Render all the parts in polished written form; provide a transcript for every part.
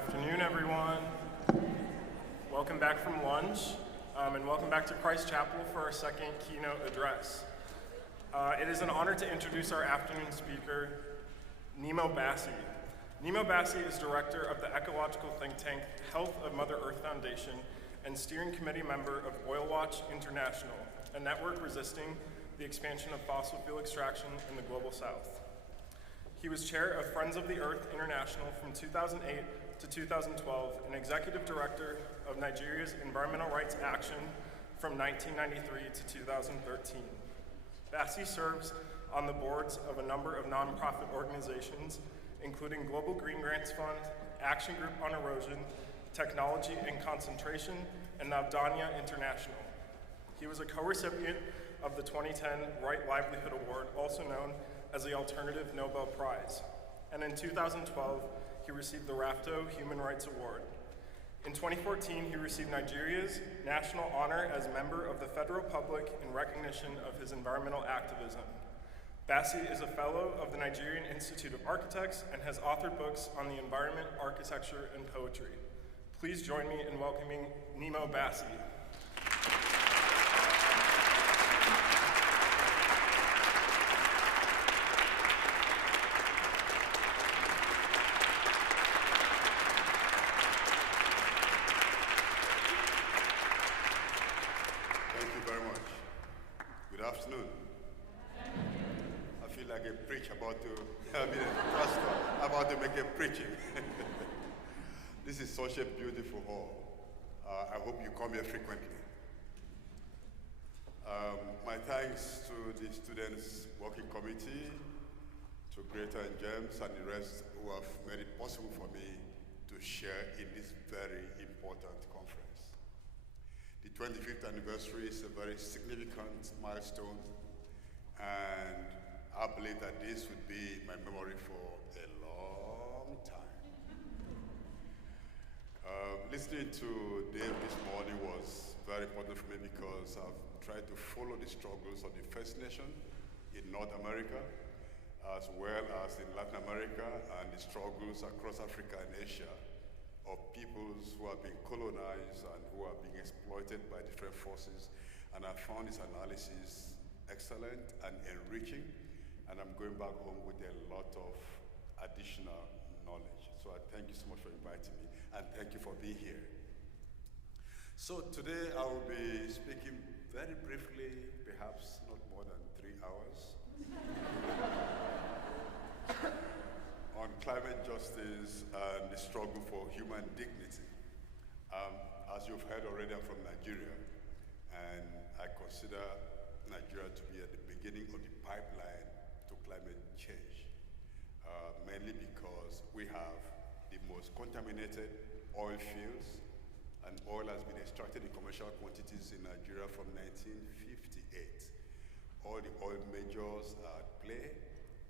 afternoon, everyone. Welcome back from lunch, and welcome back to Christ Chapel for our second keynote address. It is an honor to introduce our afternoon speaker, Nnimmo Bassey. Nnimmo Bassey is director of the ecological think tank Health of Mother Earth Foundation and steering committee member of Oilwatch International, a network resisting the expansion of fossil fuel extraction in the global south. He was chair of Friends of the Earth International from 2008 to 2012 and executive director of Nigeria's Environmental Rights Action from 1993 to 2013. Bassey serves on the boards of a number of nonprofit organizations, including Global Green Grants Fund, Action Group on Erosion, Technology and Concentration, and Tanzania International. He was a co-recipient of the 2010 Right Livelihood Award, also known as the Alternative Nobel Prize. And in 2012, he received the RAFTO Human Rights Award. In 2014, he received Nigeria's national honor as member of the federal public in recognition of his environmental activism. Bassey is a fellow of the Nigerian Institute of Architects and has authored books on the environment, architecture, and poetry. Please join me in welcoming Nnimmo Bassey. About to make a preaching. This is such a beautiful hall. I hope you come here frequently. My thanks to the Students' Working Committee, to Greta and James and the rest who have made it possible for me to share in this very important conference. The 25th anniversary is a very significant milestone, and I believe that this would be my memory for a long time. Listening to Dave this morning was very important for me because I've tried to follow the struggles of the First Nation in North America, as well as in Latin America, and the struggles across Africa and Asia of peoples who have been colonized and who are being exploited by different forces. And I found this analysis excellent and enriching. And I'm going back home with a lot of additional knowledge. So I thank you so much for inviting me, and thank you for being here. So today I will be speaking very briefly, perhaps not more than 3 hours, on climate justice and the struggle for human dignity. As you've heard already, I'm from Nigeria, and I consider Nigeria to be at the beginning of the pipeline to climate change, mainly because we have the most contaminated oil fields, and oil has been extracted in commercial quantities in Nigeria from 1958. All the oil majors are at play,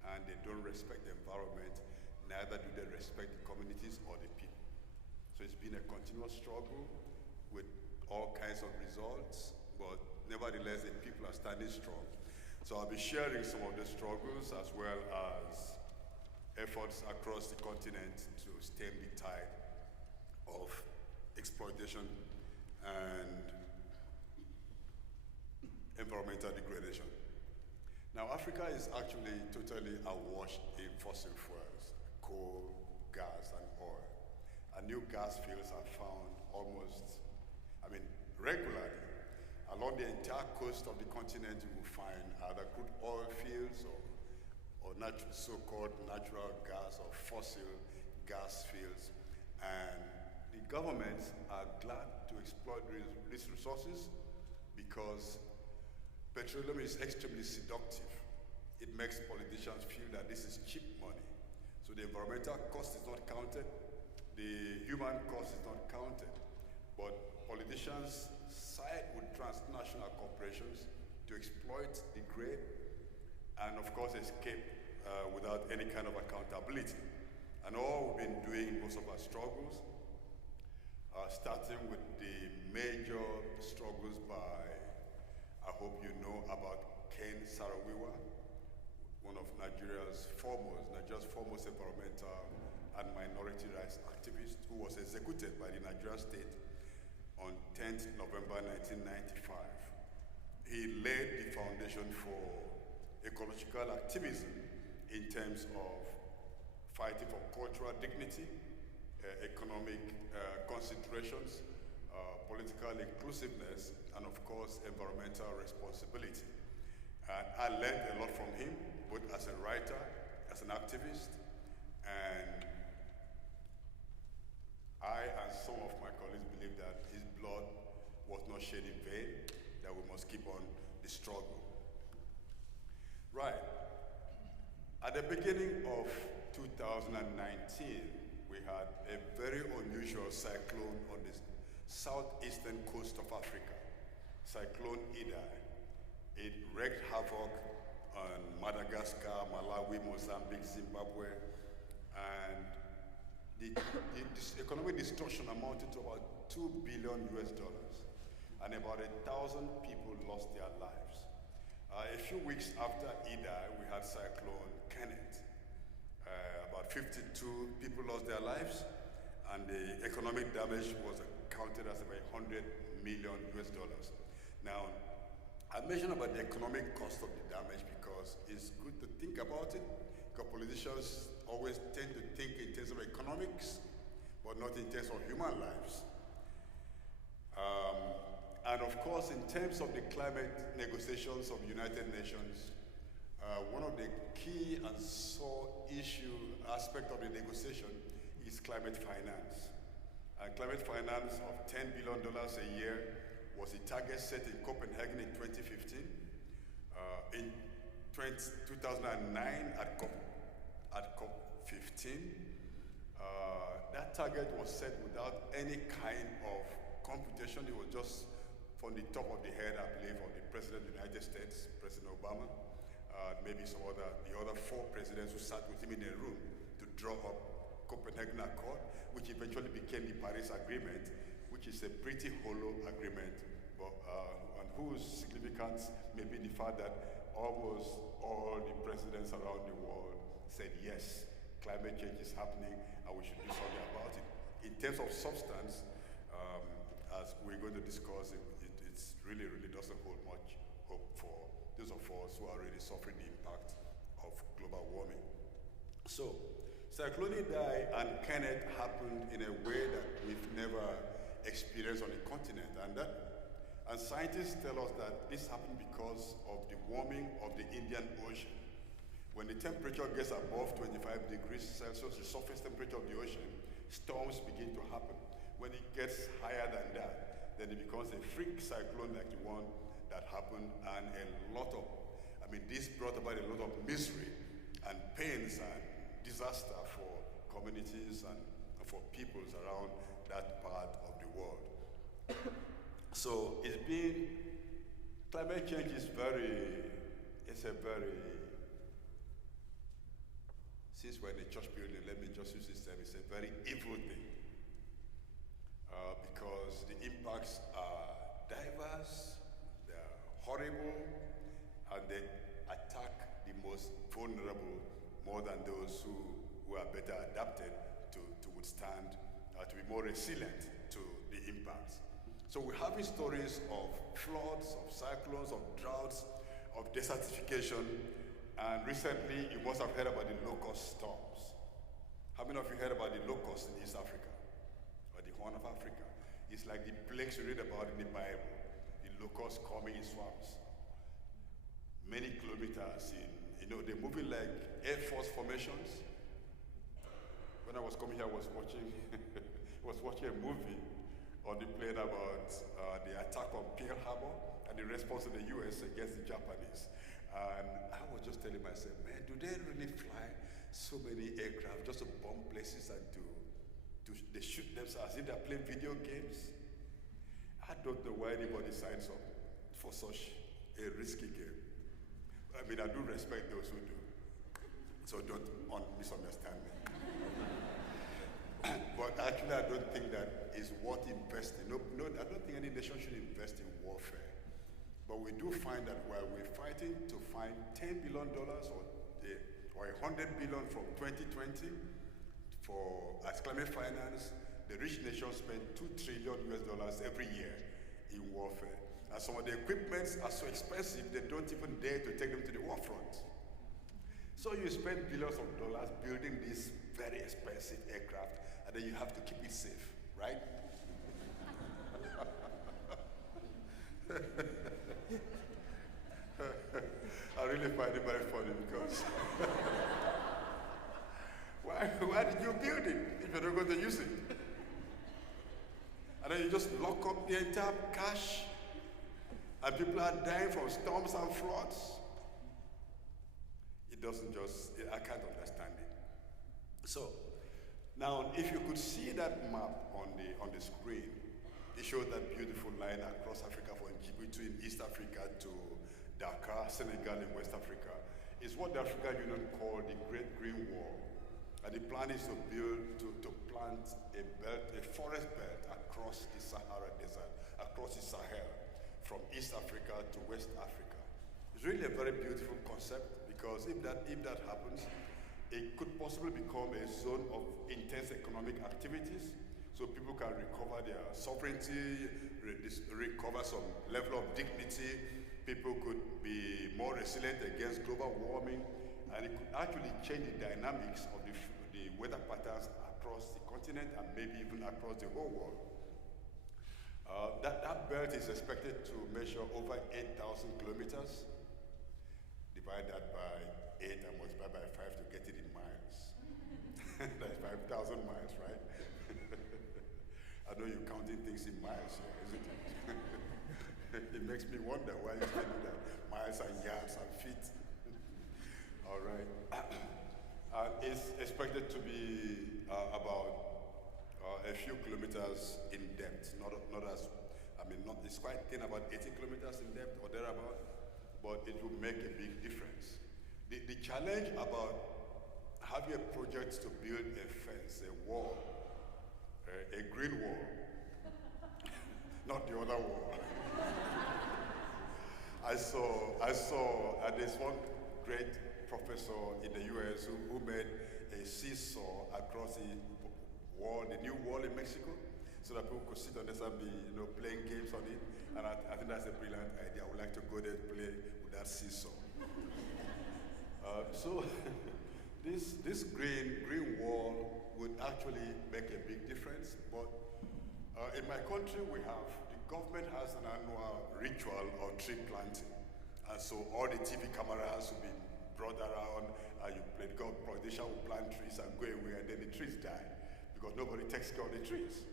and they don't respect the environment, neither do they respect the communities or the people. So it's been a continuous struggle with all kinds of results, but nevertheless the people are standing strong. So I'll be sharing some of the struggles as well as efforts across the continent to stem the tide of exploitation and environmental degradation. Now, Africa is actually totally awash in fossil fuels, coal, gas, and oil. And new gas fields are found regularly. Along the entire coast of the continent, you will find either crude oil fields or so-called natural gas or fossil gas fields. And the governments are glad to exploit these resources because petroleum is extremely seductive. It makes politicians feel that this is cheap money. So the environmental cost is not counted, the human cost is not counted, but politicians side with transnational corporations to exploit, degrade, and of course escape without any kind of accountability. And all we've been doing most of our struggles, starting with the major struggles by, I hope you know about Ken Saro-Wiwa, one of Nigeria's foremost environmental and minority rights activist who was executed by the Nigerian state on 10th November 1995. He laid the foundation for ecological activism in terms of fighting for cultural dignity, economic considerations, political inclusiveness, and of course, environmental responsibility. And I learned a lot from him, both as a writer, as an activist, and I and some of my colleagues believe that his blood was not shed in vain, that we must keep on the struggle. Right. At the beginning of 2019, we had a very unusual cyclone on the southeastern coast of Africa, Cyclone Idai. It wreaked havoc on Madagascar, Malawi, Mozambique, Zimbabwe, and the economic destruction amounted to about $2 billion and about 1,000 people lost their lives. A few weeks after Idai, we had Cyclone Kenneth. About 52 people lost their lives, and the economic damage was counted as about $100 million. Now, I mentioned about the economic cost of the damage because it's good to think about it, because politicians always tend to think in terms of economics, but not in terms of human lives. And of course, in terms of the climate negotiations of the United Nations, one of the key and sore aspect of the negotiation is climate finance. Climate finance of $10 billion a year was the target set in Copenhagen in 2015. In 2009 at COP15, that target was set without any kind of computation. It was just from the top of the head, I believe, of the President of the United States, President Obama, maybe the other four presidents who sat with him in a room to draw up Copenhagen Accord, which eventually became the Paris Agreement, which is a pretty hollow agreement, but and whose significance may be the fact that almost all the presidents around the world said, yes, climate change is happening and we should do something about it. In terms of substance, as we're going to discuss, it really doesn't hold much hope for those of us who are already suffering the impact of global warming. So, Cyclone Idai and Kenneth happened in a way that we've never experienced on the continent, and scientists tell us that this happened because of the warming of the Indian Ocean. When the temperature gets above 25 degrees Celsius, the surface temperature of the ocean, storms begin to happen. When it gets higher than that, then it becomes a freak cyclone like the one that happened, and this brought about a lot of misery and pains and disaster for communities and for peoples around that part of the world. So climate change is since we're in a church building, let me just use this term, it's a very evil thing. Because the impacts are diverse, they're horrible, and they attack the most vulnerable more than those who are better adapted to withstand, to be more resilient to the impacts. So we're having stories of floods, of cyclones, of droughts, of desertification, and recently you must have heard about the locust storms. How many of you heard about the locusts in East Africa? Or the Horn of Africa? It's like the plagues you read about in the Bible. The locusts coming in swarms. Many kilometers in, they're moving like Air Force formations. When I was coming here, I was watching a movie on the plane about the attack on Pearl Harbor and the response of the US against the Japanese. And I was just telling myself, man, do they really fly so many aircraft just to bomb places and they shoot themselves as if they're playing video games? I don't know why anybody signs up for such a risky game. I mean, I do respect those who do. So don't misunderstand me. But actually, I don't think that is worth investing. No, I don't think any nation should invest in warfare. But we do find that while we're fighting to find $10 billion or $100 billion from 2020 as climate finance, the rich nations spend $2 trillion every year in warfare. And some of the equipments are so expensive, they don't even dare to take them to the war front. So you spend billions of dollars building this very expensive aircraft, and then you have to keep it safe, right? I really find it very funny because why did you build it if you're not going to use it? And then you just lock up the entire cash, and people are dying from storms and floods. I can't understand it. So, now if you could see that map on the screen, it shows that beautiful line across Africa from Djibouti in East Africa to Dakar, Senegal in West Africa. It's what the African Union called the Great Green Wall. And the plan is to plant a forest belt across the Sahara Desert, across the Sahel, from East Africa to West Africa. It's really a very beautiful concept, because if that happens, it could possibly become a zone of intense economic activities, so people can recover their sovereignty, recover some level of dignity. People could be more resilient against global warming, and it could actually change the dynamics of the weather patterns across the continent and maybe even across the whole world. That belt is expected to measure over 8,000 kilometers. Divide that by 8 and multiply by 5 to get it in miles. That's 5,000 miles, right? I know you're counting things in miles here, isn't it? It makes me wonder why you can do that. Miles and yards and feet. All right. It's expected to be about a few kilometers in depth. It's quite thin, about 80 kilometers in depth or thereabout, but it will make a big difference. The challenge about having a project to build a fence, a wall, a green wall, not the other wall. I saw there's one great professor in the US who made a seesaw across the wall, the new wall in Mexico, so that people could sit on this and be, playing games on it. And I think that's a brilliant idea. I would like to go there and play with that seesaw. So this green wall would actually make a big difference. But in my country, the government has an annual ritual of tree planting. And so all the TV cameras will be brought around, and politicians will plant trees and go away, and then the trees die because nobody takes care of the trees.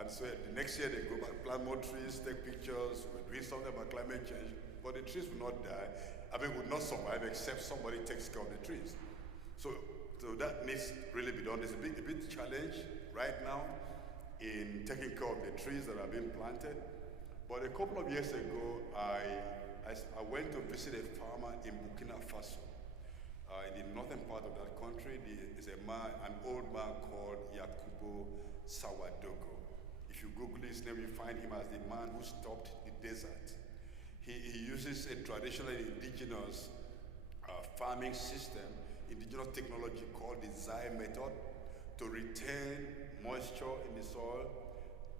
And so the next year they go back, plant more trees, take pictures, we're doing something about climate change, but the trees will not die. Would not survive except somebody takes care of the trees. So that needs really be done. There's a big challenge right now in taking care of the trees that are being planted. But a couple of years ago, I went to visit a farmer in Burkina Faso. In the northern part of that country, there's an old man called Yakubo Sawadogo. If you Google his name, you find him as the man who stopped the desert. He uses a traditional indigenous farming system, indigenous technology called the Zai method, to retain moisture in the soil,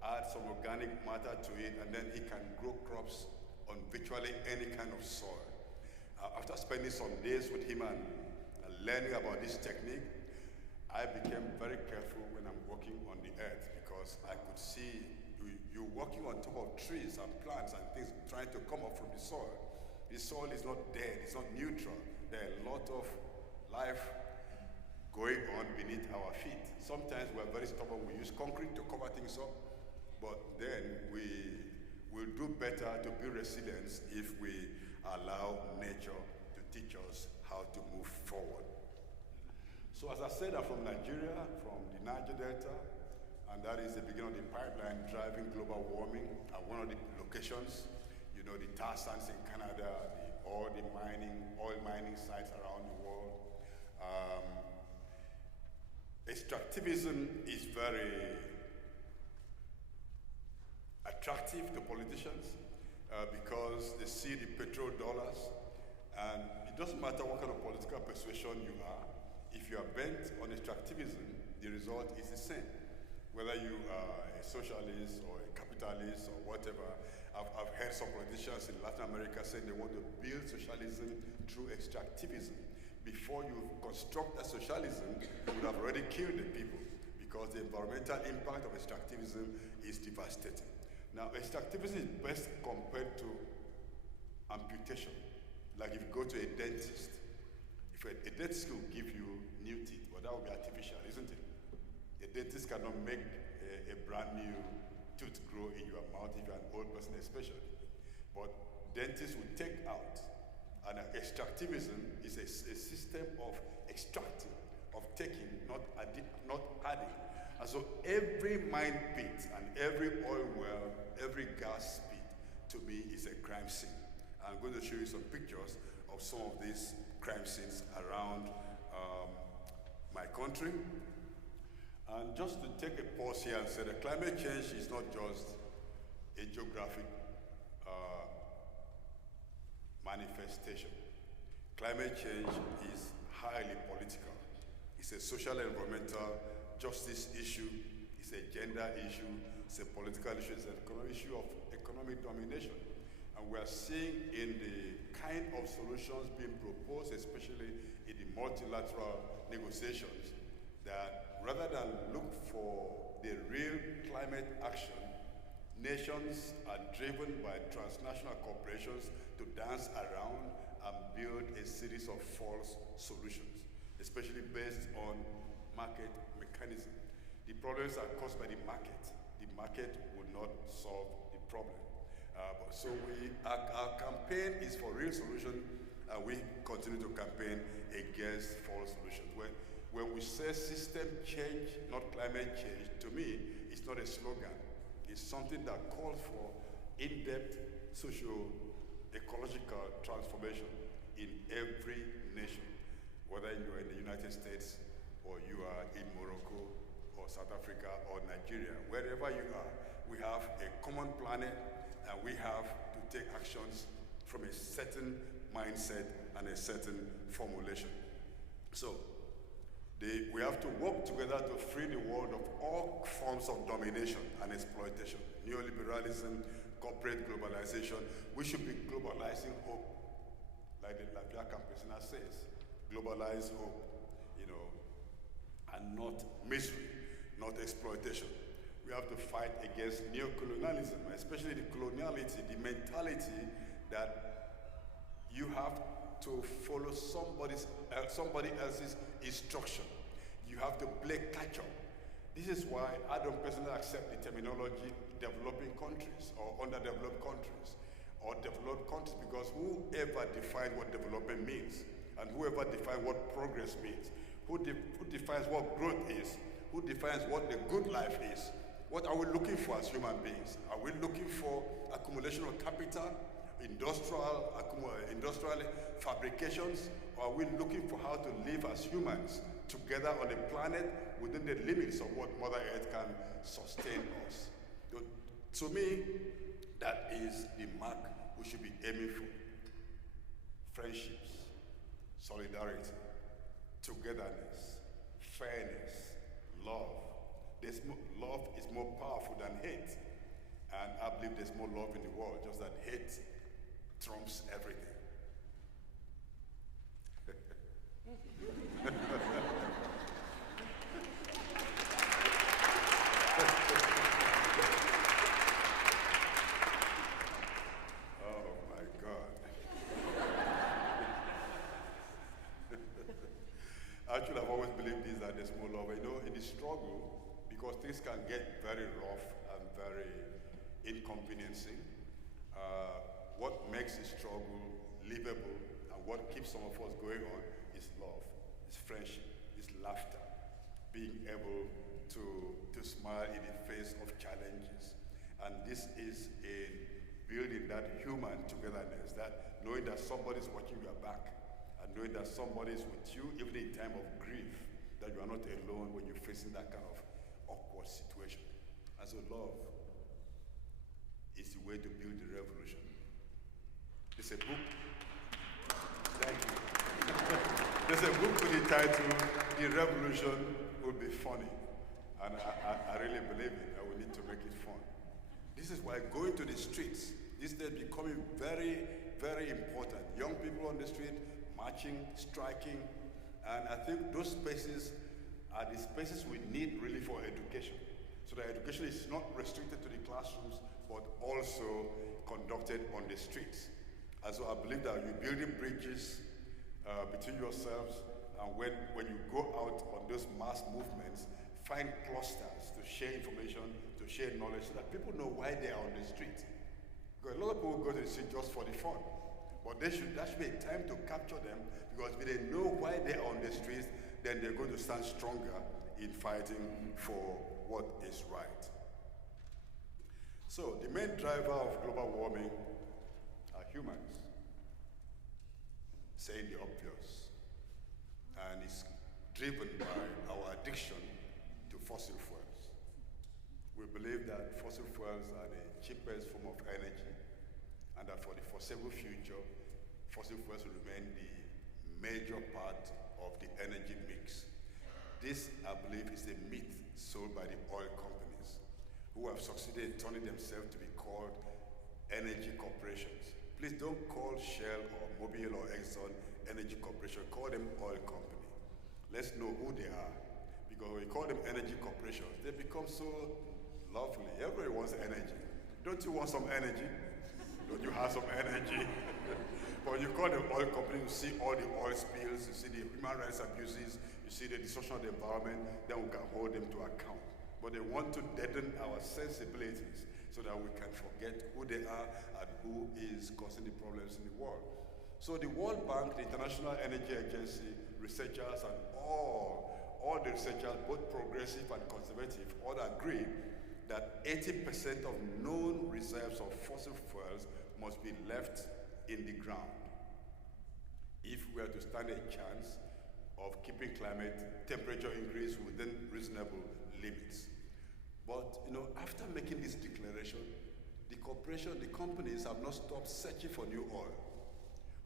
add some organic matter to it, and then he can grow crops on virtually any kind of soil. After spending some days with him and learning about this technique, I became very careful when I'm working on the earth, because I could see you're working on top of trees and plants and things trying to come up from the soil. The soil is not dead, it's not neutral. There are a lot of life going on beneath our feet. Sometimes we're very stubborn, we use concrete to cover things up, but then we'll do better to build resilience if we allow nature to teach us how to move forward. So as I said, I'm from Nigeria, from the Niger Delta, and that is the beginning of the pipeline driving global warming at one of the locations. The tar sands in Canada, all the oil mining sites around the world. Extractivism is very attractive to politicians because they see the petrodollars, and it doesn't matter what kind of political persuasion you are. If you are bent on extractivism, the result is the same. Whether you are a socialist or a capitalist or whatever, I've heard some politicians in Latin America saying they want to build socialism through extractivism. Before you construct a socialism, you would have already killed the people because the environmental impact of extractivism is devastating. Now, extractivism is best compared to amputation. Like if you go to a dentist, if a dentist will give you new teeth, well, that would be artificial, isn't it? A dentist cannot make a brand new tooth grow in your mouth if you're an old person especially. But dentists will take out, and extractivism is a system of extracting, of taking, not adding. And so every mine pit and every oil well, every gas pit, to me, is a crime scene. I'm going to show you some pictures of some of these crime scenes around my country. And just to take a pause here and say that climate change is not just a geographic manifestation. Climate change is highly political. It's a social and environmental justice issue. It's a gender issue. It's a political issue. It's an economic issue of economic domination. And we are seeing in the kind of solutions being proposed, especially in the multilateral negotiations, that rather than look for the real climate action, nations are driven by transnational corporations to dance around and build a series of false solutions, especially based on market mechanism. The problems are caused by the market. The market will not solve the problem. So our campaign is for real solution, and we continue to campaign against false solutions. When we say system change, not climate change, to me, it's not a slogan. It's something that calls for in-depth socio-ecological transformation in every nation, whether you are in the United States or you are in Morocco or South Africa or Nigeria. Wherever you are, we have a common planet, and we have to take actions from a certain mindset and a certain formulation. So, we have to work together to free the world of all forms of domination and exploitation. Neoliberalism, corporate globalization. We should be globalizing hope, like the Labia Campesina says. Globalize hope, and not misery, not exploitation. We have to fight against neocolonialism, especially the coloniality, the mentality that you have to follow somebody else's instruction. You have to play catch up. This is why I don't personally accept the terminology developing countries or underdeveloped countries or developed countries, because whoever defines what development means and whoever defines what progress means, who defines what growth is, who defines what the good life is, what are we looking for as human beings? Are we looking for accumulation of capital, industrial fabrications, or are we looking for how to live as humans together on the planet within the limits of what Mother Earth can sustain us? To me, that is the mark we should be aiming for. Friendships, solidarity, togetherness, fairness, love. Love is more powerful than hate. And I believe there's more love in the world, just that hate trumps everything. Oh my God. Actually, I've always believed this, that there's more love. In the struggle, because things can get very rough and very inconveniencing, what makes the struggle livable and what keeps some of us going on is love, is friendship, is laughter, being able to smile in the face of challenges. And this is in building that human togetherness, that knowing that somebody's watching your back and knowing that somebody's with you even in time of grief, that you are not alone when you're facing that kind of awkward situation. And so love is the way to build the revolution. There's a book, thank you. There's a book with the title, The Revolution would be funny. And I really believe it, that we need to make it fun. This is why going to the streets, these days becoming very, very important. Young people on the street, marching, striking, and I think those spaces are the spaces we need really for education. So that education is not restricted to the classrooms, but also conducted on the streets. And so I believe that you're building bridges between yourselves, and when you go out on those mass movements, find clusters to share information, to share knowledge, so that people know why they are on the street. Because a lot of people go to the street just for the fun. But that should be a time to capture them, because if they know why they are on the streets, then they're going to stand stronger in fighting for what is right. So the main driver of global warming are humans, saying the obvious, and it's driven by our addiction to fossil fuels. We believe that fossil fuels are the cheapest form of energy, and that for the foreseeable future, fossil fuels will remain the major part of the energy mix. This, I believe, is a myth sold by the oil companies, who have succeeded in turning themselves to be called energy corporations. Please don't call Shell or Mobil or Exxon energy corporation, call them oil company. Let's know who they are, because when we call them energy corporations, they become so lovely. Everybody wants energy. Don't you want some energy? Don't you have some energy? But when you call them oil company, you see all the oil spills, you see the human rights abuses, you see the destruction of the environment, then we can hold them to account. But they want to deaden our sensibilities so that we can forget who they are and who is causing the problems in the world. So the World Bank, the International Energy Agency, researchers, and all the researchers, both progressive and conservative, all agree that 80% of known reserves of fossil fuels must be left in the ground if we are to stand a chance of keeping climate temperature increase within reasonable limits. But after making this declaration, the companies have not stopped searching for new oil.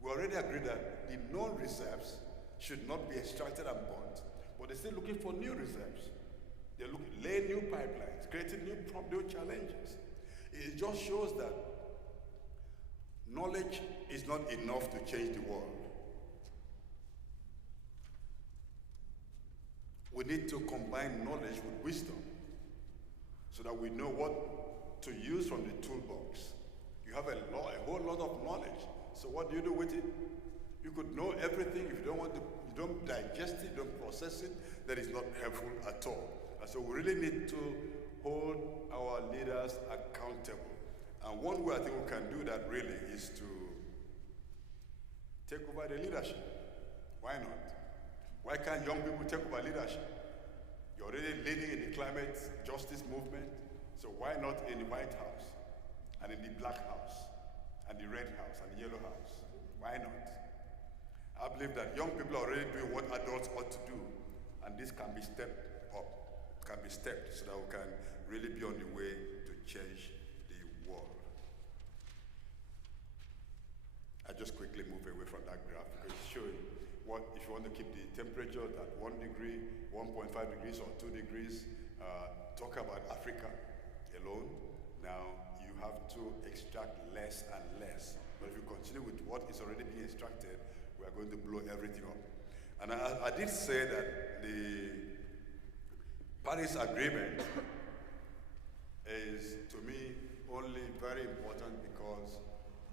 We already agreed that the known reserves should not be extracted and burnt, but they're still looking for new reserves. They're laying new pipelines, creating new challenges. It just shows that knowledge is not enough to change the world. We need to combine knowledge with wisdom so that we know what to use from the toolbox. You have a whole lot of knowledge. So what do you do with it? You could know everything. If you don't digest it, you don't process it, that is not helpful at all. And so we really need to hold our leaders accountable. And one way I think we can do that really is to take over the leadership. Why not? Why can't young people take over leadership? You're already leading in the climate justice movement, so why not in the White House, and in the Black House, and the Red House, and the Yellow House? Why not? I believe that young people are already doing what adults ought to do, and this can be stepped up, so that we can really be on the way to change the world. I just quickly move away from that graph because it's showing what, if you want to keep the temperature at 1 degree, 1.5 degrees, or 2 degrees, talk about Africa alone. Now, you have to extract less and less. But if you continue with what is already being extracted, we are going to blow everything up. And I did say that the Paris Agreement is, to me, only very important because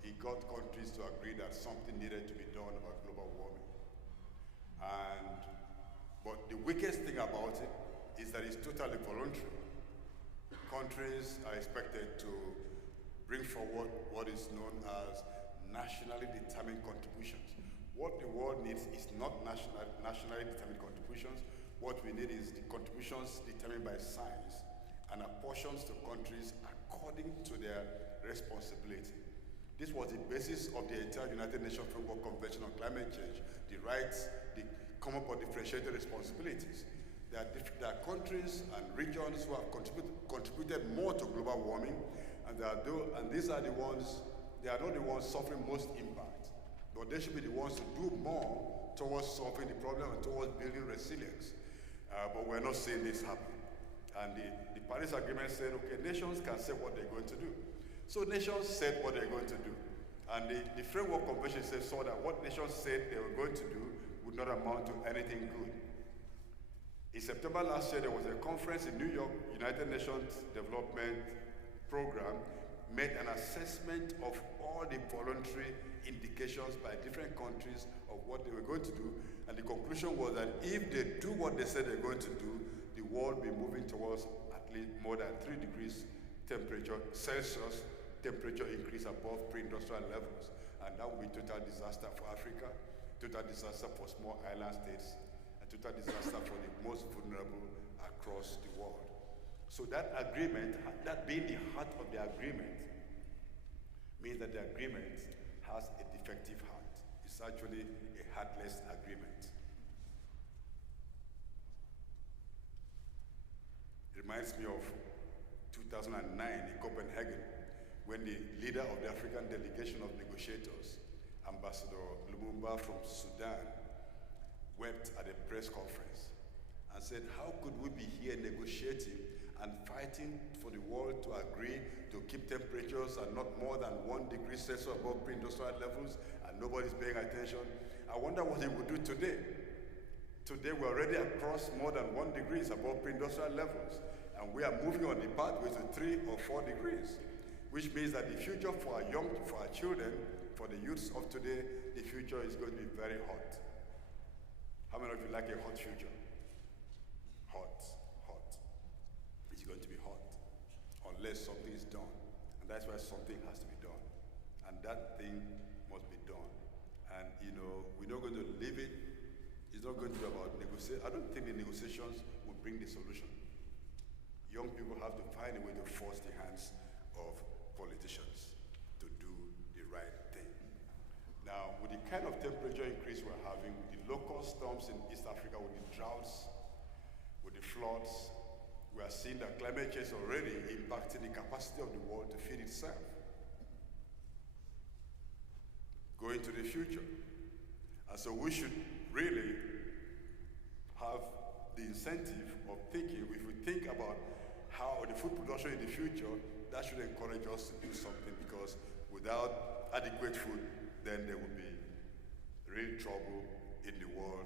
it got countries to agree that something needed to be done about global warming. But the wicked thing about it is that it's totally voluntary. Countries are expected to bring forward what is known as nationally determined contributions. What the world needs is not nationally determined contributions. What we need is the contributions determined by science and apportions to countries according to their responsibility. This was the basis of the entire United Nations Framework Convention on Climate Change, the rights, the common but differentiated responsibilities. There are countries and regions who have contributed more to global warming, and these are the ones, they are not the ones suffering most impact, but they should be the ones to do more towards solving the problem and towards building resilience. but we're not seeing this happen. And the Paris Agreement said, okay, nations can say what they're going to do. So nations said what they're going to do. And the Framework Convention saw that what nations said they were going to do would not amount to anything good. In September last year, there was a conference in New York. United Nations Development Program made an assessment of all the voluntary indications by different countries of what they were going to do. And the conclusion was that if they do what they said they're going to do, the world will be moving towards at least more than 3 degrees Celsius temperature increase above pre-industrial levels. And that will be total disaster for Africa, total disaster for small island states, and total disaster for the most vulnerable across the world. So that agreement, that being the heart of the agreement, means that the agreement has a defective heart. It's actually a heartless agreement. It reminds me of 2009 in Copenhagen, when the leader of the African delegation of negotiators, Ambassador Lumumba from Sudan, wept at a press conference and said, how could we be here negotiating and fighting for the world to agree to keep temperatures at not more than 1 degree Celsius above pre-industrial levels, and nobody's paying attention? I wonder what he would do today. Today we're already across more than 1 degree above pre-industrial levels, and we are moving on the pathway to 3 or 4 degrees, which means that the future for our children, for the youths of today, the future is going to be very hot. How many of you like a hot future? Hot. It's going to be hot, unless something is done. And that's why something has to be done. And that thing must be done. And we're not going to leave it. It's not going to be about negotiation. I don't think the negotiations will bring the solution. Young people have to find a way to force the hands of politicians to do the right thing. Now, with the kind of temperature increase we're having, with the local storms in East Africa, with the droughts, with the floods, we are seeing that climate change is already impacting the capacity of the world to feed itself. Going to the future. And so we should really have the incentive of thinking, if we think about how the food production in the future, that should encourage us to do something, because without adequate food, then there will be real trouble in the world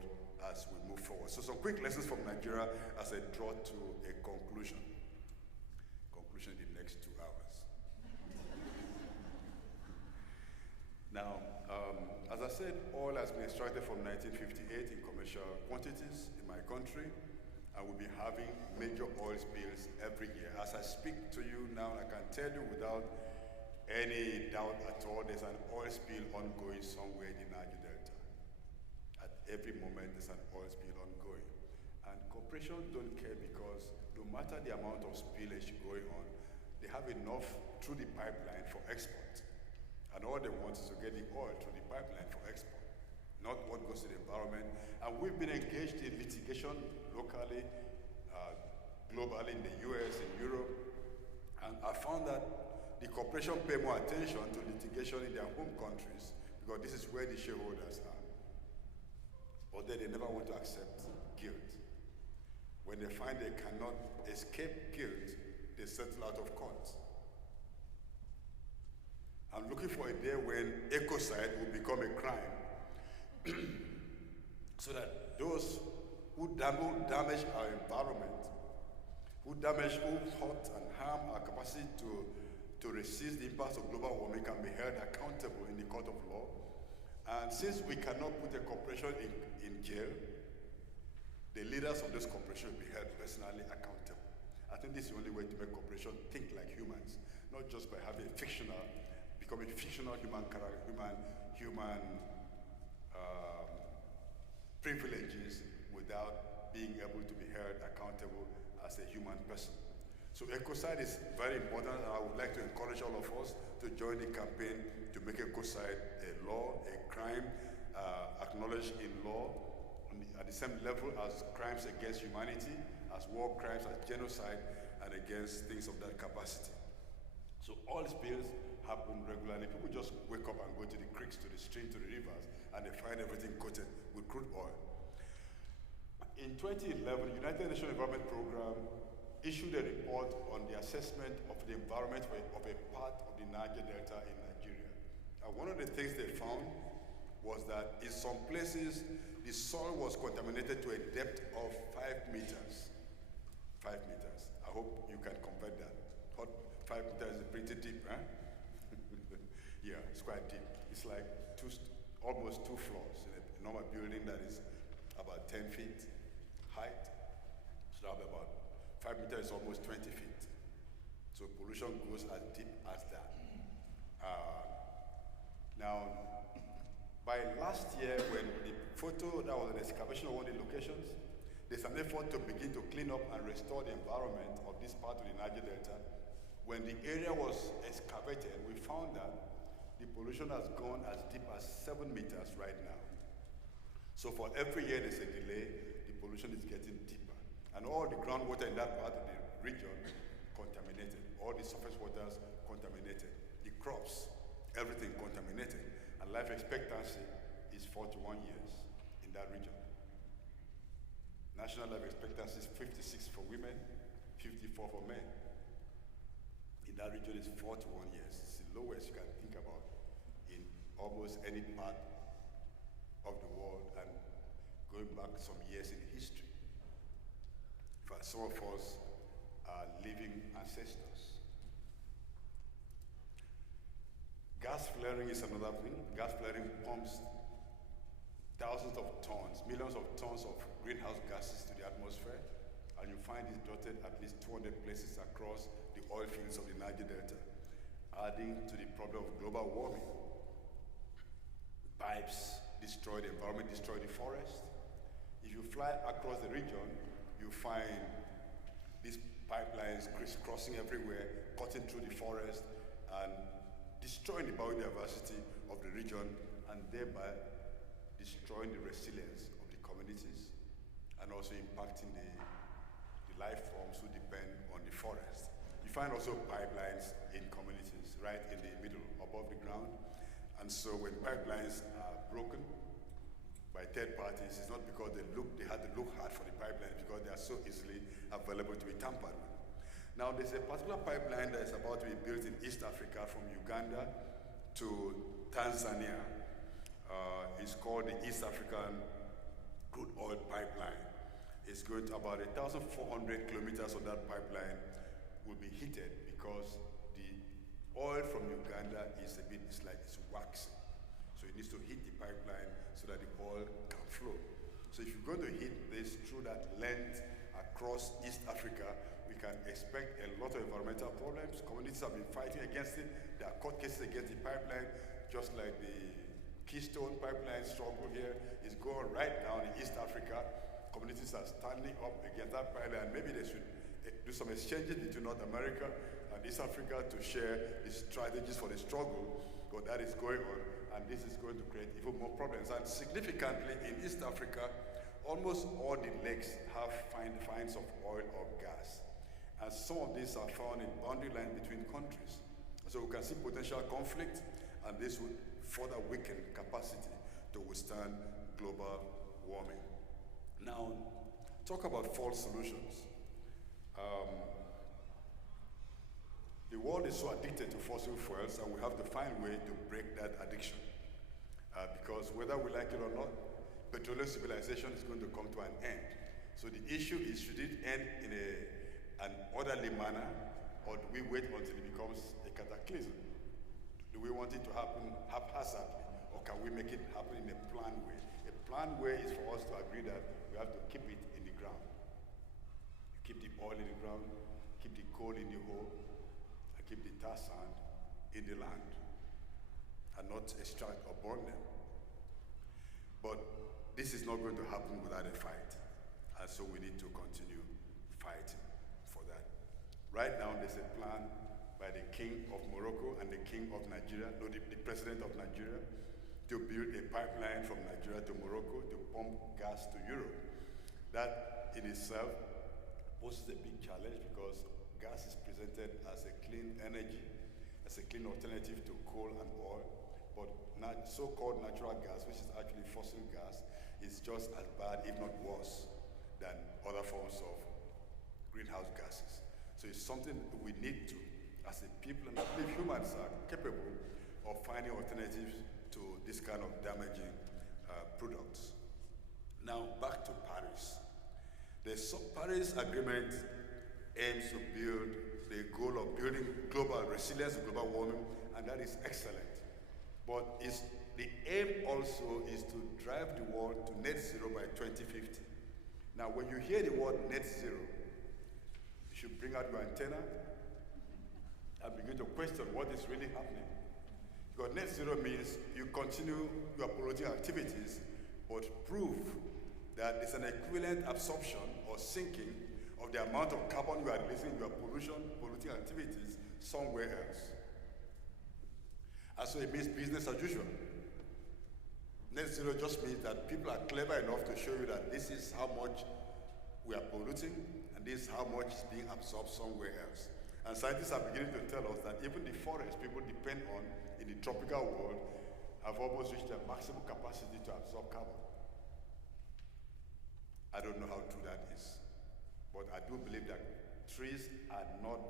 as we move forward. So some quick lessons from Nigeria as I draw to a conclusion. Conclusion in the next 2 hours. Now, as I said, oil has been extracted from 1958 in commercial quantities in my country, and we'll be having major oil spills every year. As I speak to you now, I can tell you without any doubt at all, there's an oil spill ongoing somewhere in the Niger Delta. At every moment, there's an oil spill ongoing. And corporations don't care, because no matter the amount of spillage going on, they have enough through the pipeline for export. And all they want is to get the oil through the pipeline for export, not what goes to the environment. And we've been engaged in litigation locally, globally, in the US, in Europe, and I found that the corporation pay more attention to litigation in their home countries, because this is where the shareholders are. But then they never want to accept guilt. When they find they cannot escape guilt, they settle out of court. I'm looking for a day when ecocide will become a crime, so that those who damage our environment, who hurt and harm our capacity to resist the impacts of global warming, can be held accountable in the court of law. And since we cannot put a corporation in jail, the leaders of this corporation will be held personally accountable. I think this is the only way to make corporations think like humans, not just by becoming fictional human privileges without being able to be held accountable as a human person. So ecocide is very important, and I would like to encourage all of us to join the campaign to make ecocide a law, a crime, acknowledged in law at the same level as crimes against humanity, as war crimes, as genocide, and against things of that capacity. So oil spills happen regularly. People just wake up and go to the creeks, to the stream, to the rivers, and they find everything coated with crude oil. In 2011, the United Nations Environment Program issued a report on the assessment of the environment of a part of the Niger Delta in Nigeria. And one of the things they found was that in some places, the soil was contaminated to a depth of 5 meters. 5 meters. I hope you can convert that. 5 meters is pretty deep, huh? Yeah, it's quite deep. It's like almost 2 floors in a normal building that is about 10 feet height. So that'll be about 5 meters is almost 20 feet. So pollution goes as deep as that. Now, by last year, when the photo, that was an excavation of one of the locations, there's an effort to begin to clean up and restore the environment of this part of the Niger Delta. When the area was excavated, we found that the pollution has gone as deep as 7 meters right now. So for every year there's a delay, the pollution is getting deeper. And all the groundwater in that part of the region contaminated. All the surface waters contaminated. The crops, everything contaminated. And life expectancy is 41 years in that region. National life expectancy is 56 for women, 54 for men. In that region is 41 years. It's the lowest you can think about in almost any part of the world, and going back some years in history. In fact, some of us are living ancestors. Gas flaring is another thing. Gas flaring pumps thousands of tons, millions of tons of greenhouse gases to the atmosphere, and you find it dotted at least 200 places across the oil fields of the Niger Delta, adding to the problem of global warming. Pipes destroy the environment, destroy the forest. If you fly across the region, you find these pipelines crisscrossing everywhere, cutting through the forest, and destroying the biodiversity of the region, and thereby destroying the resilience of the communities, and also impacting the life forms who depend on the forest. You find also pipelines in communities, right in the middle, above the ground. And so when pipelines are broken by third parties, it's not because they had to look hard for the pipeline, because they are so easily available to be tampered with. Now there's a particular pipeline that is about to be built in East Africa from Uganda to Tanzania. It's called the East African Crude Oil Pipeline. It's going to about 1,400 kilometers of that pipeline will be heated because the oil from Uganda is it's waxy. So it needs to heat the pipeline so that the oil can flow. So if you're going to heat this through that length across East Africa, we can expect a lot of environmental problems. Communities have been fighting against it. There are court cases against the pipeline, just like the Keystone pipeline struggle here is going right now in East Africa. Communities are standing up against that pipeline. Maybe they should do some exchanges between North America and East Africa to share the strategies for the struggle, but that is going on, and this is going to create even more problems. And significantly, in East Africa, almost all the lakes have finds of oil or gas. And some of these are found in boundary lines between countries. So we can see potential conflict, and this would further weaken capacity to withstand global warming. Now, talk about false solutions. The world is so addicted to fossil fuels, and we have to find a way to break that addiction. Because whether we like it or not, petroleum civilization is going to come to an end. So the issue is, should it end in an orderly manner, or do we wait until it becomes a cataclysm? Do we want it to happen haphazardly, or can we make it happen in a planned way? A planned way is for us to agree that we have to keep it in the ground. Keep the oil in the ground, keep the coal in the hole, and keep the tar sand in the land, and not extract or burn them. But this is not going to happen without a fight, and so we need to continue fighting for that. Right now, there's a plan by the King of Morocco and the King of Nigeria, the President of Nigeria, to build a pipeline from Nigeria to Morocco to pump gas to Europe. That in itself poses a big challenge because gas is presented as a clean energy, as a clean alternative to coal and oil, but so-called natural gas, which is actually fossil gas, is just as bad, if not worse, than other forms of greenhouse gases. So it's something we need to, as a people, and I believe humans are capable of finding alternatives to this kind of damaging products. Now, back to Paris. The Paris Agreement aims to build the goal of building global resilience to global warming, and that is excellent. But the aim also is to drive the world to net zero by 2050. Now, when you hear the word net zero, you should bring out your antenna and begin to question what is really happening. Because net zero means you continue your polluting activities, but prove that it's an equivalent absorption or sinking of the amount of carbon you are releasing in your polluting activities somewhere else. And so it means business as usual. Net zero just means that people are clever enough to show you that this is how much we are polluting, and this is how much is being absorbed somewhere else. And scientists are beginning to tell us that even the forests people depend on in the tropical world have almost reached their maximum capacity to absorb carbon. I don't know how true that is, but I do believe that trees are not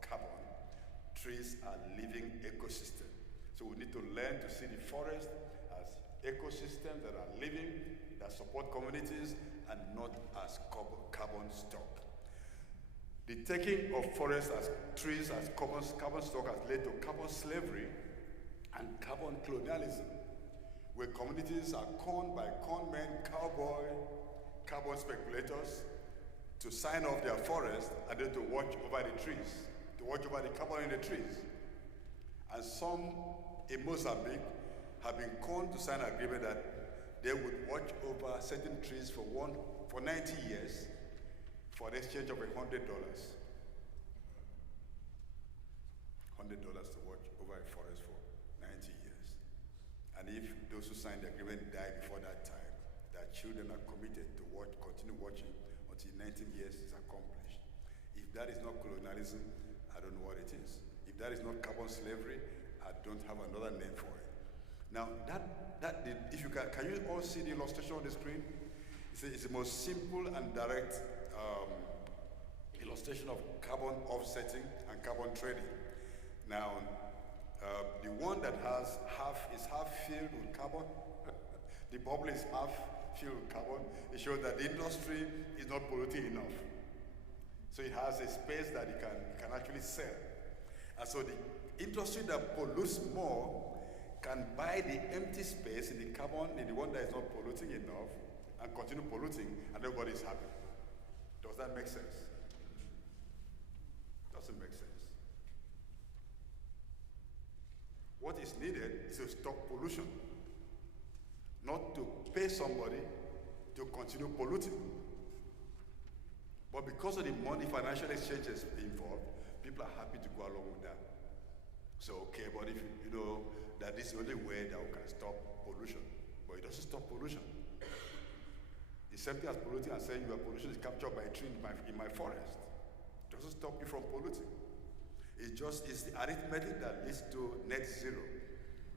carbon. Trees are living ecosystems. So we need to learn to see the forest as ecosystems that are living, that support communities, and not as carbon stock. The taking of forests as trees as carbon stock has led to carbon slavery and carbon colonialism, where communities are conned by conmen, carbon speculators to sign off their forests and then to watch over the trees, to watch over the carbon in the trees. And some in Mozambique have been conned to sign an agreement that they would watch over certain trees for 90 years for the exchange of $100. $100 to watch over a forest for 90 years. And if those who signed the agreement die before that time, their children are committed to continue watching until 19 years is accomplished. If that is not colonialism, I don't know what it is. If that is not carbon slavery, I don't have another name for it. Now, if you can you all see the illustration on the screen? It's the most simple and direct illustration of carbon offsetting and carbon trading. Now, the one that is half filled with carbon, the bubble is half filled with carbon. It shows that the industry is not polluting enough. So it has a space that it can actually sell. And so the industry that pollutes more can buy the empty space in the carbon, in the one that is not polluting enough, and continue polluting, and everybody is happy. Does that make sense? Doesn't make sense. What is needed is to stop pollution, not to pay somebody to continue polluting. But because of the money financial exchanges involved, people are happy to go along with that. So, okay, but if you know that this is the only way that we can stop pollution, but it doesn't stop pollution. The same thing as polluting and saying your pollution is captured by a tree in my forest. It doesn't stop you from polluting. It's the arithmetic that leads to net zero.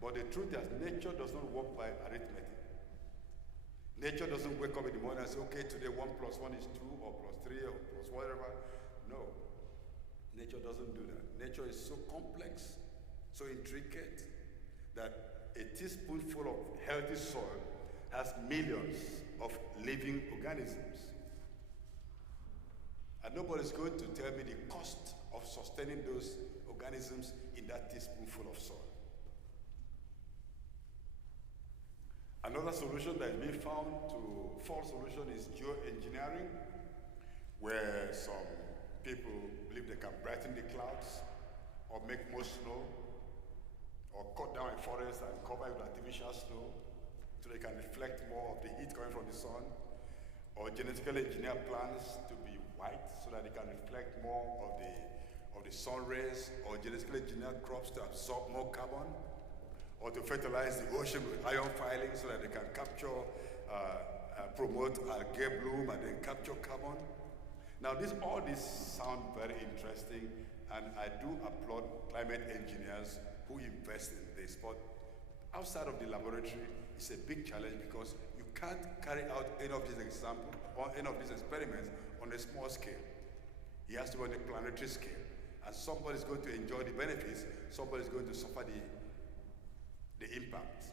But the truth is, nature does not work by arithmetic. Nature doesn't wake up in the morning and say, okay, today 1 + 1 is 2, or +3, or plus whatever. No. Nature doesn't do that. Nature is so complex, so intricate, that a teaspoonful of healthy soil has millions of living organisms. And nobody's going to tell me the cost of sustaining those organisms in that teaspoonful of soil. Another solution that is being found to fall solution is geoengineering, where some people believe they can brighten the clouds or make more snow or cut down a forest and cover it with artificial snow so they can reflect more of the heat coming from the sun, or genetically engineer plants to be white so that they can reflect more of the sun rays, or genetically engineer crops to absorb more carbon, or to fertilize the ocean with iron filings so that they can capture, promote algae bloom and then capture carbon. Now all these sound very interesting, and I do applaud climate engineers who invest in this, but outside of the laboratory, it's a big challenge because you can't carry out any of these examples any of these experiments on a small scale. It has to be on a planetary scale. And somebody's going to enjoy the benefits, somebody's going to suffer the impact.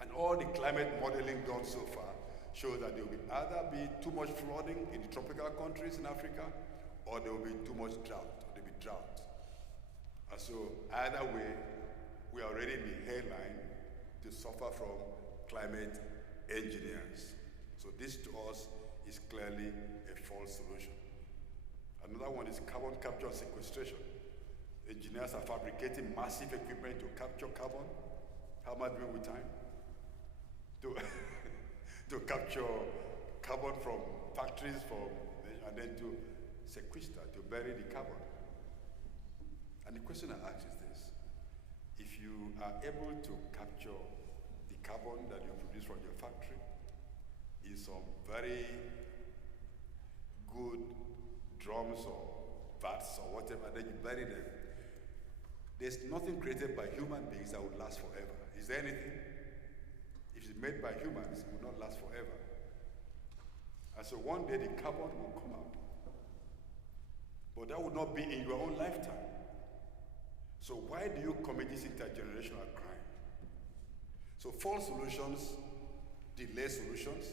And all the climate modeling done so far shows that there will either be too much flooding in the tropical countries in Africa, or there will be too much drought, or there will be drought. And so either way, we are already in the hairline to suffer from climate engineers. So this to us is clearly a false solution. Another one is carbon capture and sequestration. Engineers are fabricating massive equipment to capture carbon. How am I doing with time? To capture carbon from factories, and then to sequester, to bury the carbon. And the question I ask is this: if you are able to capture the carbon that you produce from your factory in some very good drums or vats or whatever, then you bury them, there's nothing created by human beings that would last forever. Is there anything? If it's made by humans, it will not last forever. And so one day the carbon will come out. But that would not be in your own lifetime. So why do you commit this intergenerational crime? So false solutions delay solutions,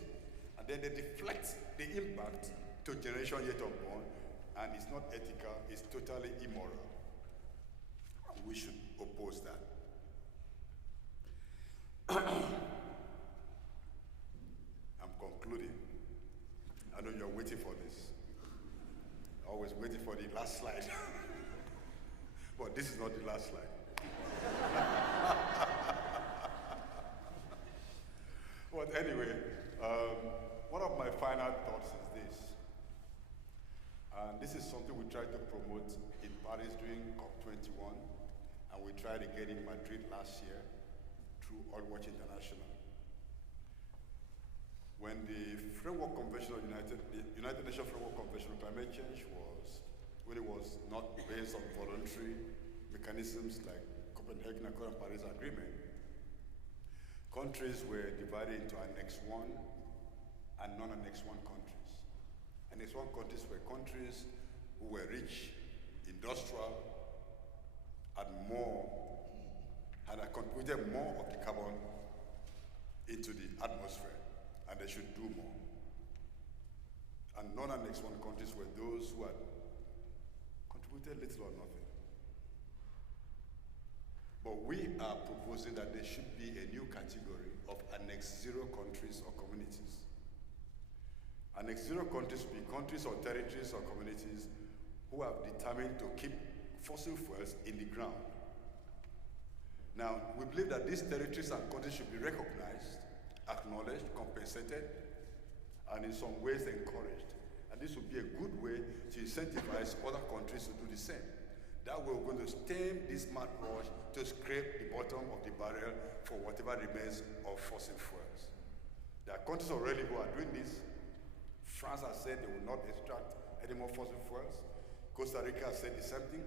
and then they deflect the impact to generation yet unborn, and it's not ethical, it's totally immoral. And we should oppose that. I'm concluding. I know you're waiting for this. Always waiting for the last slide. But this is not the last slide. But anyway, one of my final thoughts is this. And this is something we tried to promote in Paris during COP21, and we tried again in Madrid last year through Oilwatch International. When the Framework Convention of the United Nations Framework Convention on Climate Change when it was not based on voluntary mechanisms like Copenhagen Accord and Paris Agreement, countries were divided into Annex 1 and non-Annex 1 countries. Annex 1 countries were countries who were rich, industrial, and had contributed more of the carbon into the atmosphere, and they should do more. And non-Annex 1 countries were those who had contributed little or nothing. But we are proposing that there should be a new category of Annex 0 countries or communities. Annex 0 countries will be countries or territories or communities who have determined to keep fossil fuels in the ground. Now, we believe that these territories and countries should be recognized, acknowledged, compensated, and in some ways encouraged. And this would be a good way to incentivize other countries to do the same. That way we're going to stem this mad rush to scrape the bottom of the barrel for whatever remains of fossil fuels. There are countries already who are doing this. France has said they will not extract any more fossil fuels. Costa Rica has said the same thing.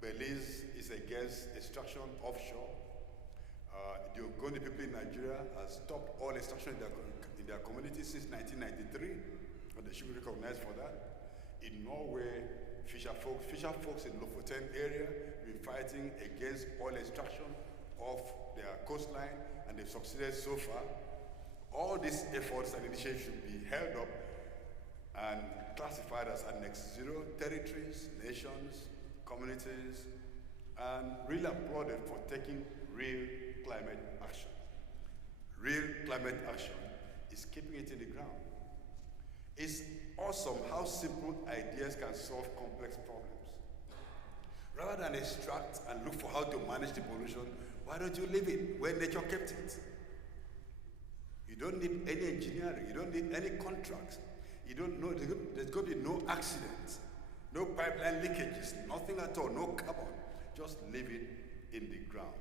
Belize is against extraction offshore. The Uganda people in Nigeria has stopped all extraction in their communities since 1993, and they should be recognized for that. In Norway, fisher folks in Lofoten area have been fighting against oil extraction off their coastline, and they've succeeded so far. All these efforts and initiatives should be held up and classified as Annex 0 territories, nations, communities, and really applauded for taking real climate action. Real climate action is keeping it in the ground. It's awesome how simple ideas can solve complex problems. Rather than extract and look for how to manage the pollution, why don't you leave it where nature kept it? You don't need any engineering, you don't need any contracts. You don't know, there's going to be no accidents, no pipeline leakages, nothing at all, no carbon. Just leave it in the ground.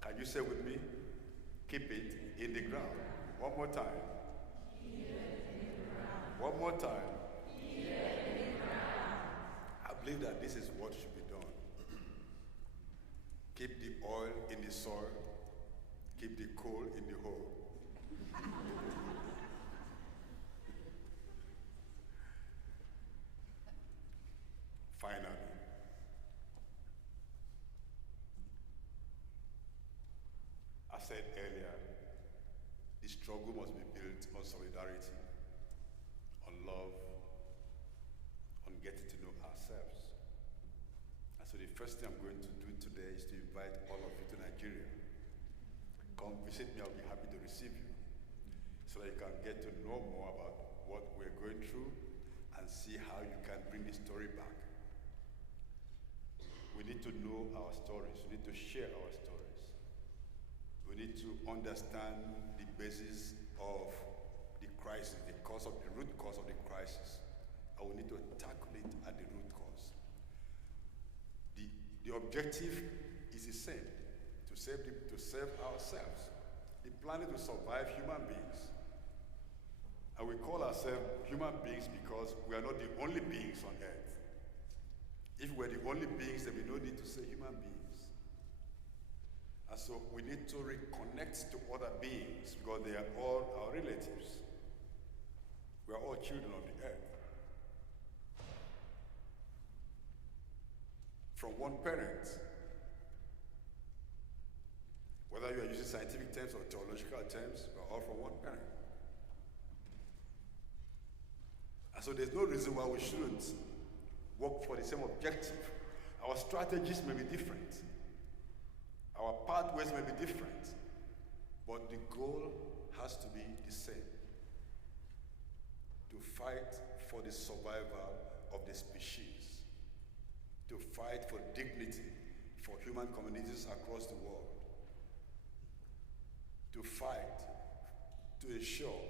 Can you say with me? Keep it in the ground. One more time. One more time. I believe that this is what should be done. Keep the oil in the soil, keep the coal in the hole. said earlier, the struggle must be built on solidarity, on love, on getting to know ourselves. And so the first thing I'm going to do today is to invite all of you to Nigeria. Come visit me, I'll be happy to receive you, so that you can get to know more about what we're going through and see how you can bring the story back. We need to know our stories. We need to share our stories. We need to understand the basis of the crisis, the root cause of the crisis, and we need to tackle it at the root cause. The objective is the same: to save ourselves. The planet will survive human beings. And we call ourselves human beings because we are not the only beings on earth. If we're the only beings, then we don't need to say human beings. And so we need to reconnect to other beings because they are all our relatives. We are all children of the earth. From one parent. Whether you are using scientific terms or theological terms, we are all from one parent. And so there's no reason why we shouldn't work for the same objective. Our strategies may be different. Our pathways may be different. But the goal has to be the same: to fight for the survival of the species, to fight for dignity for human communities across the world, to fight to ensure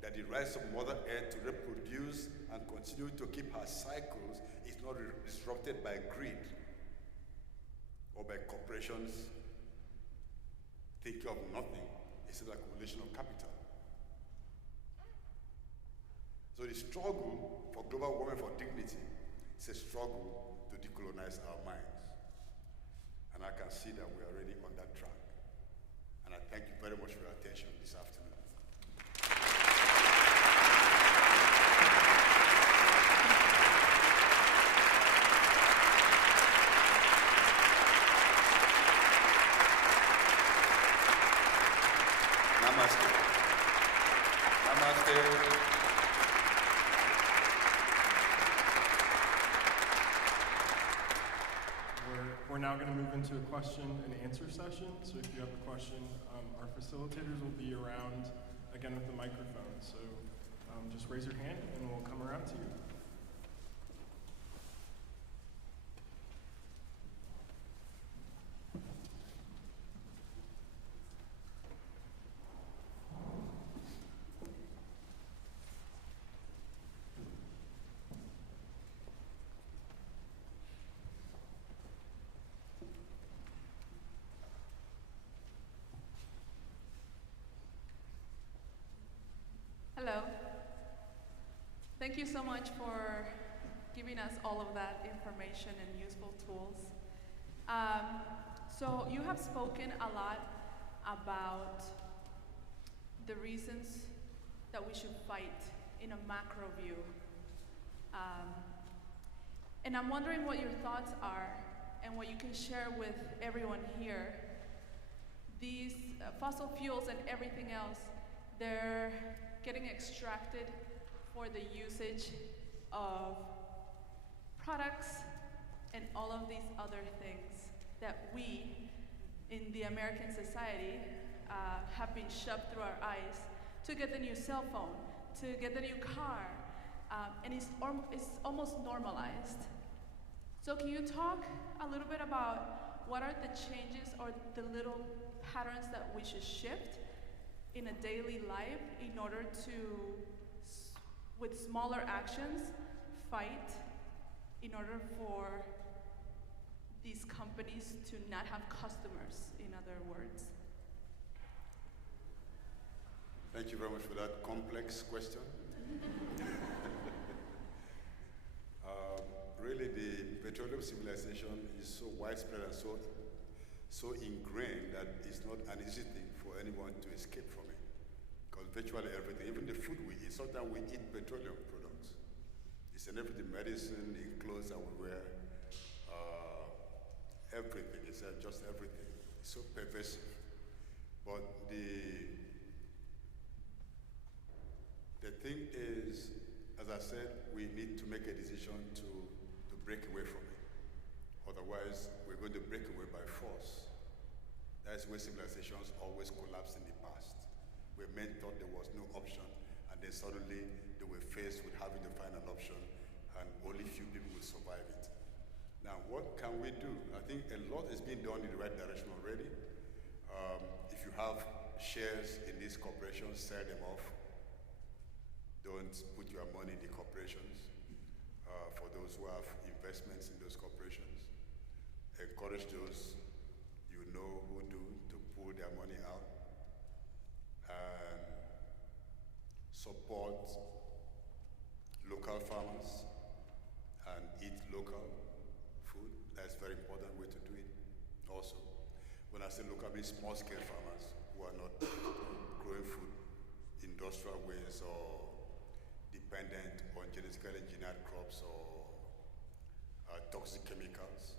that the rights of Mother Earth to reproduce and continue to keep her cycles is not disrupted by greed or by corporations thinking of nothing instead of accumulation of capital. So the struggle for global warming for dignity is a struggle to decolonize our minds. And I can see that we are already on that track. And I thank you very much for your attention this afternoon. Namaste. Namaste. We're now going to move into a question and answer session. So if you have a question, our facilitators will be around again with the microphone. So just raise your hand and we'll come around to you. Hello. Thank you so much for giving us all of that information and useful tools. So you have spoken a lot about the reasons that we should fight in a macro view. And I'm wondering what your thoughts are and what you can share with everyone here. These fossil fuels and everything else, they're getting extracted for the usage of products and all of these other things that we in the American society have been shoved through our eyes to get the new cell phone, to get the new car, and it's almost normalized. So can you talk a little bit about what are the changes or the little patterns that we should shift in a daily life in order to, with smaller actions, fight in order for these companies to not have customers, in other words? Thank you very much for that complex question. Really, the petroleum civilization is so widespread and so ingrained that it's not an easy thing for anyone to escape from it. Because virtually everything, even the food we eat, sometimes we eat petroleum products. It's in everything: medicine, in clothes that we wear, everything. It's just everything. It's so pervasive. But the thing is, as I said, we need to make a decision to break away from it. Otherwise, we're going to break away by force. That's where civilizations always collapsed in the past, where men thought there was no option, and then suddenly they were faced with having to find an option, and only few people will survive it. Now, what can we do? I think a lot is being done in the right direction already. If you have shares in these corporations, sell them off. Don't put your money in the corporations. For those who have investments in those corporations, encourage those you know who do to pull their money out, and support local farmers and eat local food. That's a very important way to do it. Also, when I say local, I mean small-scale farmers who are not growing food industrial ways or dependent on genetically engineered crops or toxic chemicals,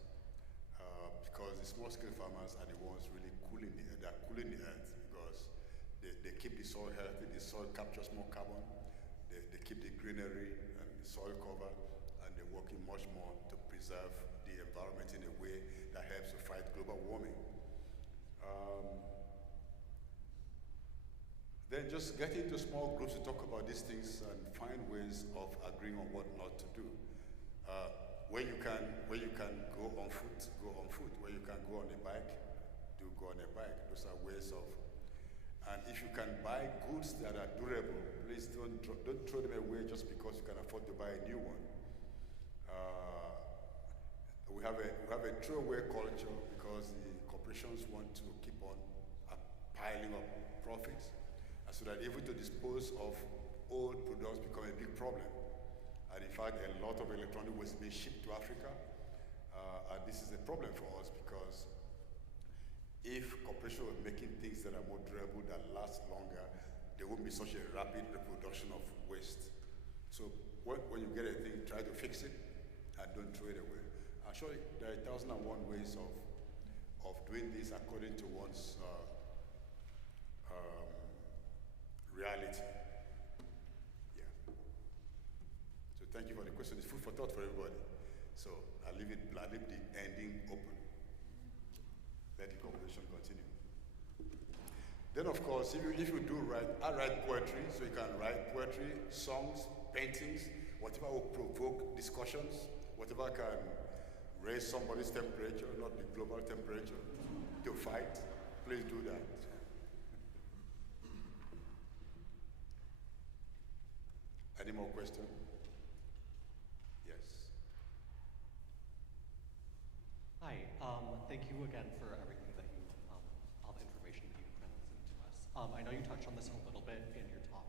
because the small-scale farmers are the ones really cooling the earth. They are cooling the earth because they keep the soil healthy. The soil captures more carbon. They keep the greenery and the soil cover, and they're working much more to preserve the environment in a way that helps to fight global warming. Then just get into small groups to talk about these things and find ways of agreeing on what not to do. Where you can go on foot, go on foot. Where you can go on a bike, do go on a bike. Those are ways of. And if you can buy goods that are durable, please don't throw them away just because you can afford to buy a new one. We have a throwaway culture because the corporations want to keep on piling up profits. So that even to dispose of old products become a big problem. And in fact, a lot of electronic waste is being shipped to Africa. And this is a problem for us because if corporations were making things that are more durable, that last longer, there won't be such a rapid reproduction of waste. So when you get a thing, try to fix it and don't throw it away. I'm sure there are 1,001 ways of doing this according to one's reality. Yeah. So thank you for the question. It's food for thought for everybody. So I leave the ending open. Let the conversation continue. Then of course, if you do write, I write poetry, so you can write poetry, songs, paintings, whatever will provoke discussions, whatever can raise somebody's temperature, not the global temperature, to fight, please do that. Any more questions? Yes. Hi. Thank you again for everything that you, all the information that you presented to us. I know you touched on this a little bit in your talk,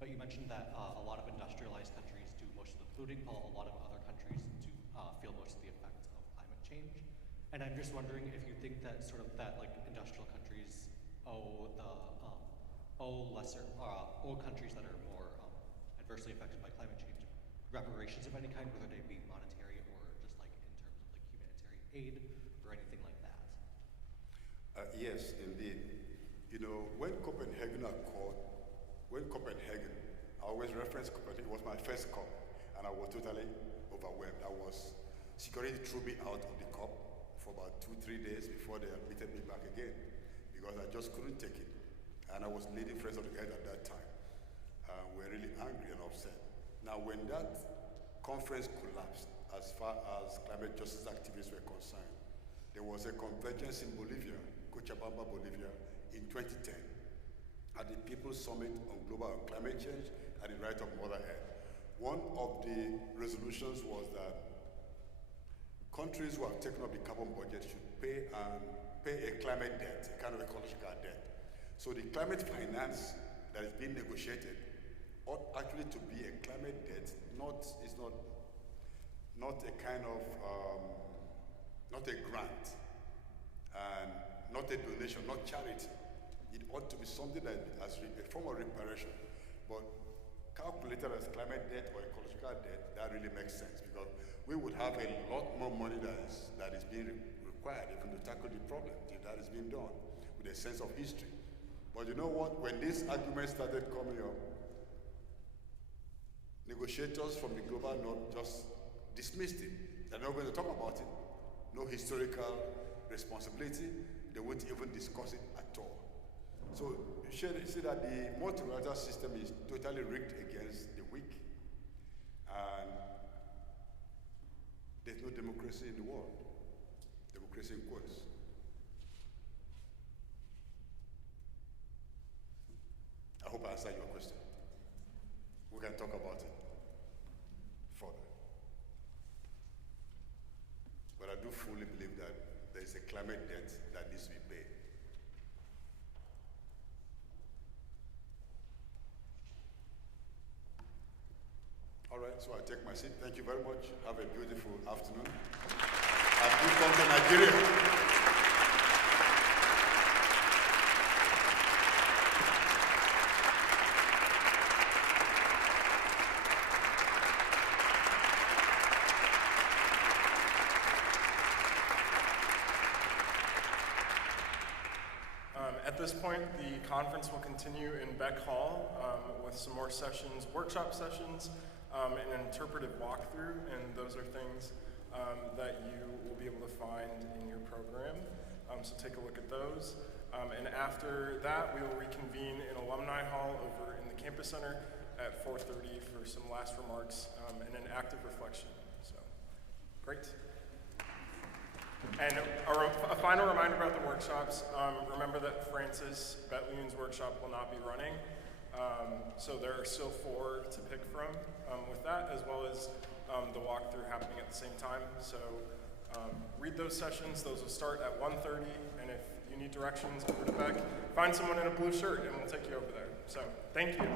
but you mentioned that a lot of industrialized countries do most of the polluting, while a lot of other countries do feel most of the effects of climate change. And I'm just wondering if you think that like industrial countries owe countries that are more adversely affected by climate change reparations of any kind, whether they be monetary or just like in terms of like humanitarian aid or anything like that. Yes, indeed. You know, when Copenhagen, I always reference Copenhagen. It was my first COP, and I was totally overwhelmed. Security threw me out of the COP for about 2-3 days before they admitted me back again, because I just couldn't take it. And I was leading Friends of the Earth at that time. We're really angry and upset. Now, when that conference collapsed, as far as climate justice activists were concerned, there was a convergence in Bolivia, Cochabamba, Bolivia, in 2010, at the People's Summit on Global Climate Change and the Right of Mother Earth. One of the resolutions was that countries who have taken up the carbon budget should pay a climate debt, a kind of ecological debt. So the climate finance that is being negotiated ought actually to be a climate debt, not a kind of, not a grant, and not a donation, not charity. It ought to be something that as a form of reparation. But calculated as climate debt or ecological debt, that really makes sense, because we would have a lot more money that is being required even to tackle the problem if that is being done. with a sense of history. But you know what? When this argument started coming up, negotiators from the global north just dismissed it. They're not going to talk about it. No historical responsibility. They won't even discuss it at all. So you see that the multilateral system is totally rigged against the weak. And there's no democracy in the world. Democracy in quotes. I hope I answered your question. We can talk about it further. But I do fully believe that there is a climate debt that needs to be paid. All right, so I take my seat. Thank you very much. Have a beautiful afternoon. And please come to Nigeria. At this point, the conference will continue in Beck Hall with some more sessions, workshop sessions, and an interpretive walkthrough, and those are things that you will be able to find in your program. So take a look at those. And after that, we will reconvene in Alumni Hall over in the Campus Center at 4:30 for some last remarks and an active reflection. So, great. And a final reminder about the workshops. Remember that Francis Betleun's workshop will not be running. So there are still 4 to pick from with that, as well as the walkthrough happening at the same time. So read those sessions. Those will start at 1:30. And if you need directions over to Beck, find someone in a blue shirt and we'll take you over there. So thank you.